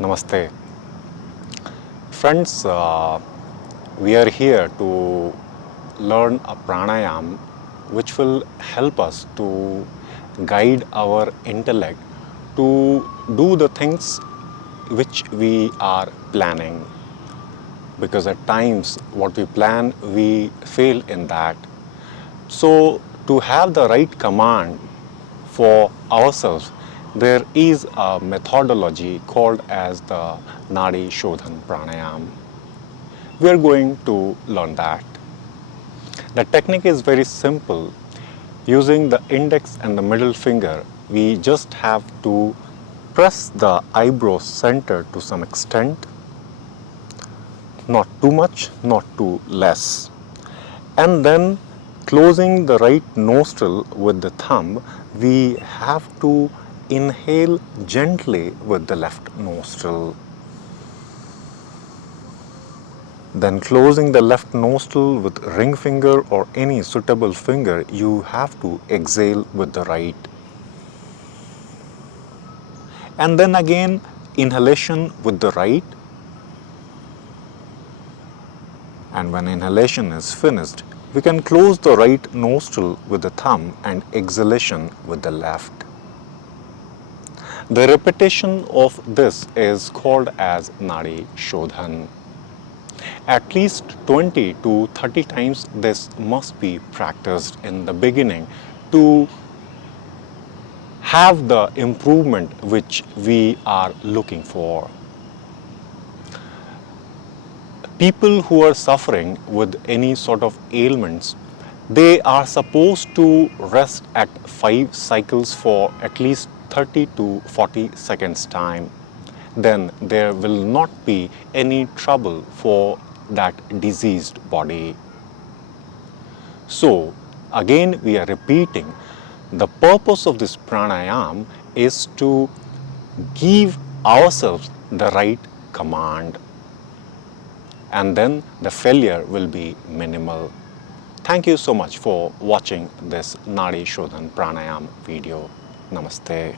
Namaste. Friends, we are here to learn a pranayam which will help us to guide our intellect to do the things which we are planning. Because at times what we plan, we fail in that. So to have the right command for ourselves, there is a methodology called as the Nadi Shodhan pranayam. We are going to learn that. The technique is very simple. Using the index and the middle finger, we just have to press the eyebrow center to some extent, not too much, not too less. And then closing the right nostril with the thumb, we have to inhale gently with the left nostril. Then closing the left nostril with ring finger or any suitable finger, you have to exhale with the right. And then again inhalation with the right. And when inhalation is finished, we can close the right nostril with the thumb and exhalation with the left. The repetition of this is called as Nadi Shodhan. At least 20 to 30 times this must be practiced in the beginning to have the improvement which we are looking for. People who are suffering with any sort of ailments, they are supposed to rest at 5 cycles for at least 30 to 40 seconds time. Then there will not be any trouble for that diseased body. So again we are repeating, the purpose of this pranayam is to give ourselves the right command, and then the failure will be minimal. Thank you so much for watching this Nadi Shodhan pranayam video. Namaste.